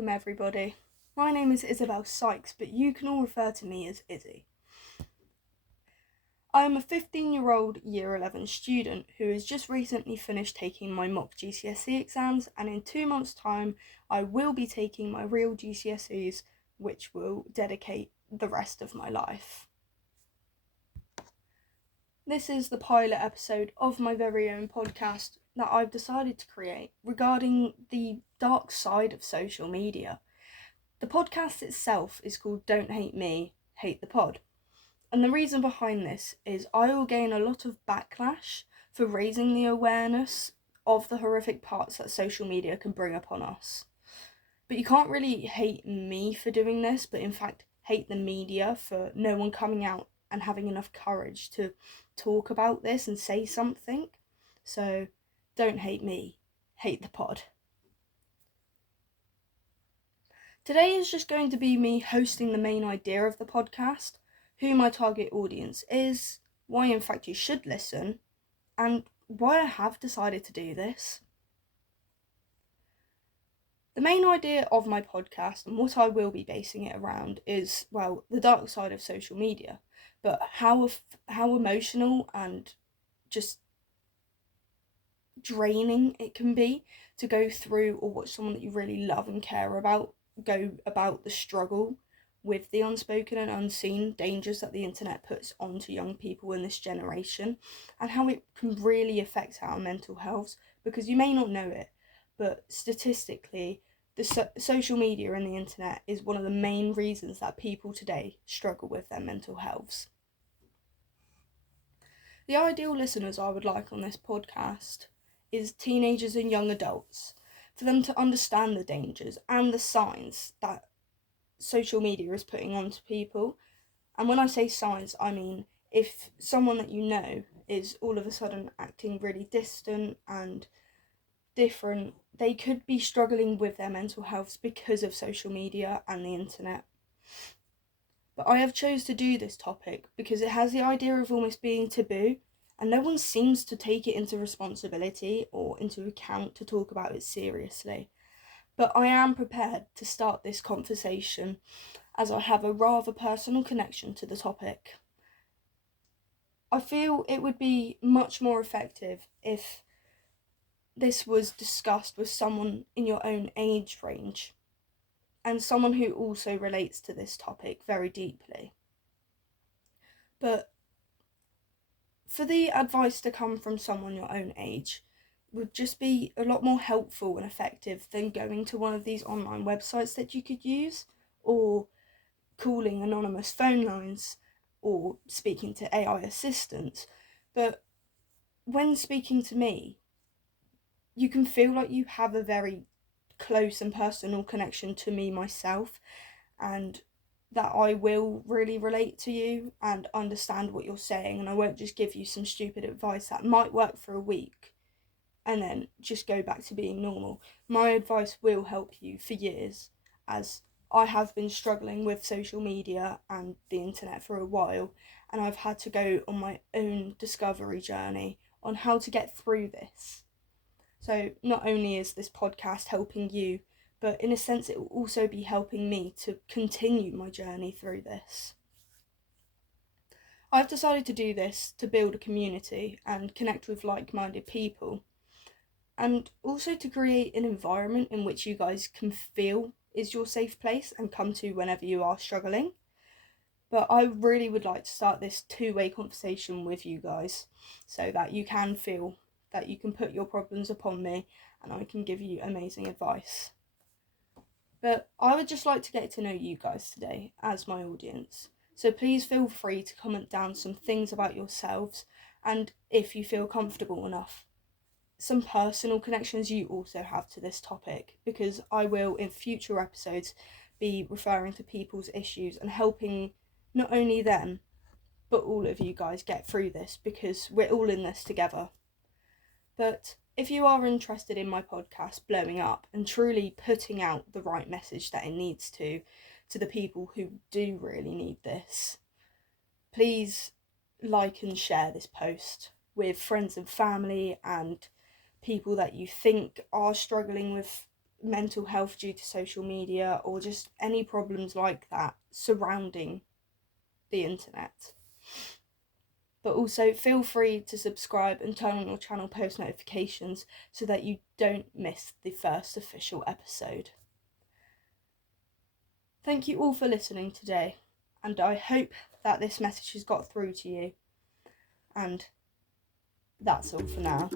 welcome everybody. My name is Isabel Sykes, but you can all refer to me as Izzy. I am a 15-year-old Year 11 student who has just recently finished taking my mock GCSE exams, and in 2 months' time I will be taking my real GCSEs, which will dedicate the rest of my life. This is the pilot episode of my very own podcast that I've decided to create regarding the dark side of social media. The podcast itself is called Don't Hate Me, Hate the Pod. And the reason behind this is I will gain a lot of backlash for raising the awareness of the horrific parts that social media can bring upon us. But you can't really hate me for doing this, but in fact hate the media for no one coming out and having enough courage to talk about this and say something. So don't hate me, hate the pod. Today is just going to be me hosting the main idea of the podcast, who my target audience is, why in fact you should listen, and why I have decided to do this. The main idea of my podcast and what I will be basing it around is, well, the dark side of social media, but how emotional and just draining it can be to go through or watch someone that you really love and care about go about the struggle with the unspoken and unseen dangers that the internet puts onto young people in this generation, and how it can really affect our mental health, because you may not know it, but statistically the social media and the internet is one of the main reasons that people today struggle with their mental health. The ideal listeners I would like on this podcast is teenagers and young adults, for them to understand the dangers and the signs that social media is putting onto people. And when I say signs, I mean if someone that you know is all of a sudden acting really distant and different, they could be struggling with their mental health because of social media and the internet. But I have chose to do this topic because it has the idea of almost being taboo, and no one seems to take it into responsibility or into account to talk about it seriously. But I am prepared to start this conversation as I have a rather personal connection to the topic. I feel it would be much more effective if this was discussed with someone in your own age range and someone who also relates to this topic very deeply. But for the advice to come from someone your own age would just be a lot more helpful and effective than going to one of these online websites that you could use, or calling anonymous phone lines, or speaking to AI assistants. But when speaking to me, you can feel like you have a very close and personal connection to me myself, and that I will really relate to you and understand what you're saying, and I won't just give you some stupid advice that might work for a week and then just go back to being normal. My advice will help you for years, as I have been struggling with social media and the internet for a while, and I've had to go on my own discovery journey on how to get through this. So not only is this podcast helping you, but in a sense it will also be helping me to continue my journey through this. I've decided to do this to build a community and connect with like-minded people, and also to create an environment in which you guys can feel is your safe place and come to whenever you are struggling. But I really would like to start this two-way conversation with you guys, so that you can feel that you can put your problems upon me and I can give you amazing advice. But I would just like to get to know you guys today as my audience. So please feel free to comment down some things about yourselves, and if you feel comfortable enough, some personal connections you also have to this topic, because I will in future episodes be referring to people's issues and helping not only them but all of you guys get through this, because we're all in this together. But if you are interested in my podcast blowing up and truly putting out the right message that it needs to the people who do really need this, please like and share this post with friends and family and people that you think are struggling with mental health due to social media, or just any problems like that surrounding the internet. But also feel free to subscribe and turn on your channel post notifications so that you don't miss the first official episode. Thank you all for listening today, and I hope that this message has got through to you. And that's all for now.